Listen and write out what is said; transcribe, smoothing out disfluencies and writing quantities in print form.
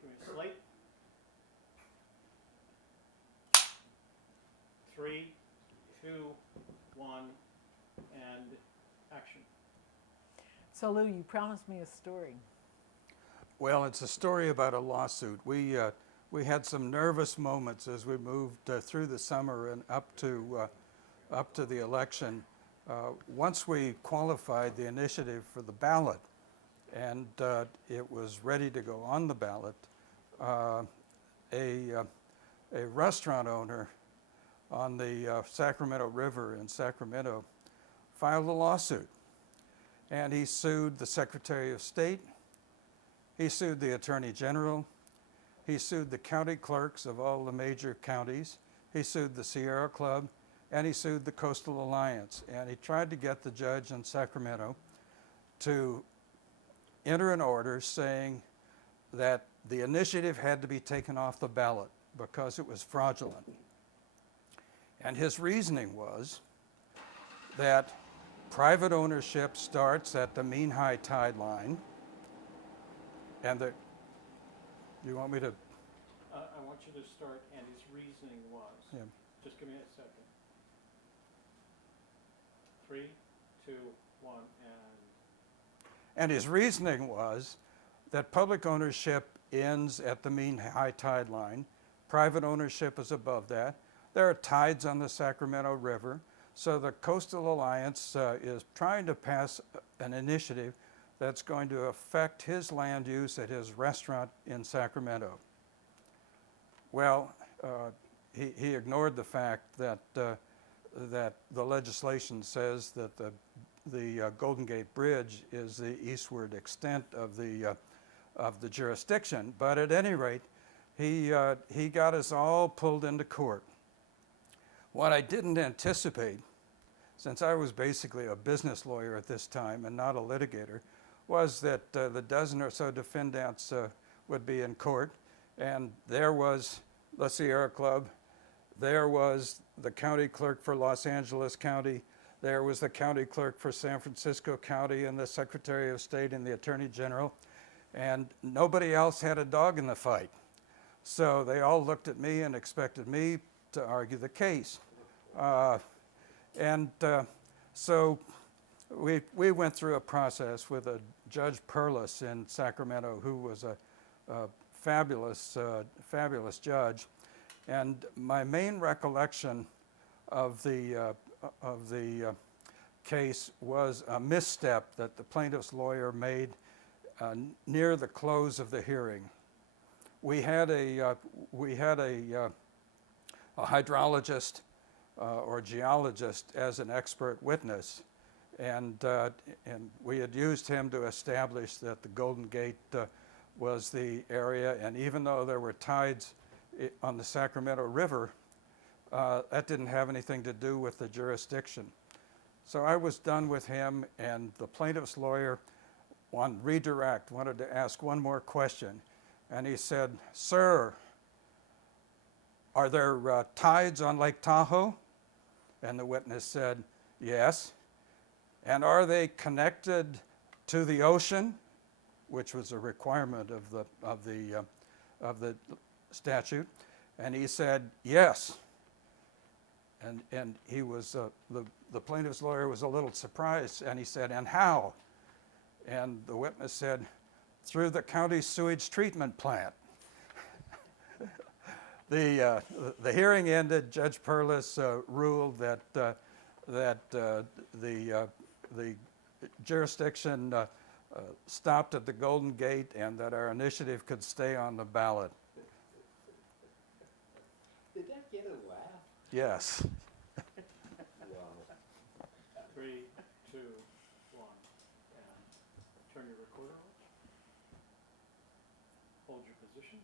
Give me a slate. 3, 2, 1, and action. So Lew, you promised me a story. Well, it's a story about a lawsuit. We had some nervous moments as we moved through the summer and up to the election. Once we qualified the initiative for the ballot, and it was ready to go on the ballot, a restaurant owner on the Sacramento River in Sacramento filed a lawsuit, and he sued the Secretary of State. He sued the Attorney General. He sued the county clerks of all the major counties. He sued the Sierra Club, and he sued the Coastal Alliance. And he tried to get the judge in Sacramento to enter an order saying that the initiative had to be taken off the ballot because it was fraudulent. And his reasoning was that private ownership starts at the mean high tide line. And you want me to? I want you to start, and his reasoning was. Yeah. Just give me a second. 3, 2, 1, And his reasoning was that public ownership ends at the mean high tide line. Private ownership is above that. There are tides on the Sacramento River. So the Coastal Alliance is trying to pass an initiative that's going to affect his land use at his restaurant in Sacramento. Well, he ignored the fact that that the legislation says that the Golden Gate Bridge is the eastward extent of the jurisdiction. But at any rate, he got us all pulled into court. What I didn't anticipate, since I was basically a business lawyer at this time and not a litigator, was that the dozen or so defendants would be in court, and there was the Sierra Club, there was the county clerk for Los Angeles County, there was the county clerk for San Francisco County, and the Secretary of State and the Attorney General, and nobody else had a dog in the fight. So they all looked at me and expected me to argue the case. So we went through a process with a Judge Perlis in Sacramento, who was a fabulous judge. And my main recollection of the case was a misstep that the plaintiff's lawyer made near the close of the hearing. We had a hydrologist or geologist as an expert witness, and we had used him to establish that the Golden Gate was the area, and even though there were tides on the Sacramento River, that didn't have anything to do with the jurisdiction. So I was done with him, and the plaintiff's lawyer on redirect wanted to ask one more question, and he said, "Sir, are there tides on Lake Tahoe?" And the witness said, "Yes." "And are they connected to the ocean?" Which was a requirement of the statute. And he said, "Yes." And he was the plaintiff's lawyer was a little surprised, and he said, "And how?" And the witness said, "Through the county sewage treatment plant." The hearing ended. Judge Perlis ruled that the jurisdiction stopped at the Golden Gate, and that our initiative could stay on the ballot. Did that get a laugh? Yes. Wow. 3, 2, 1, and turn your recorder on. Hold your position.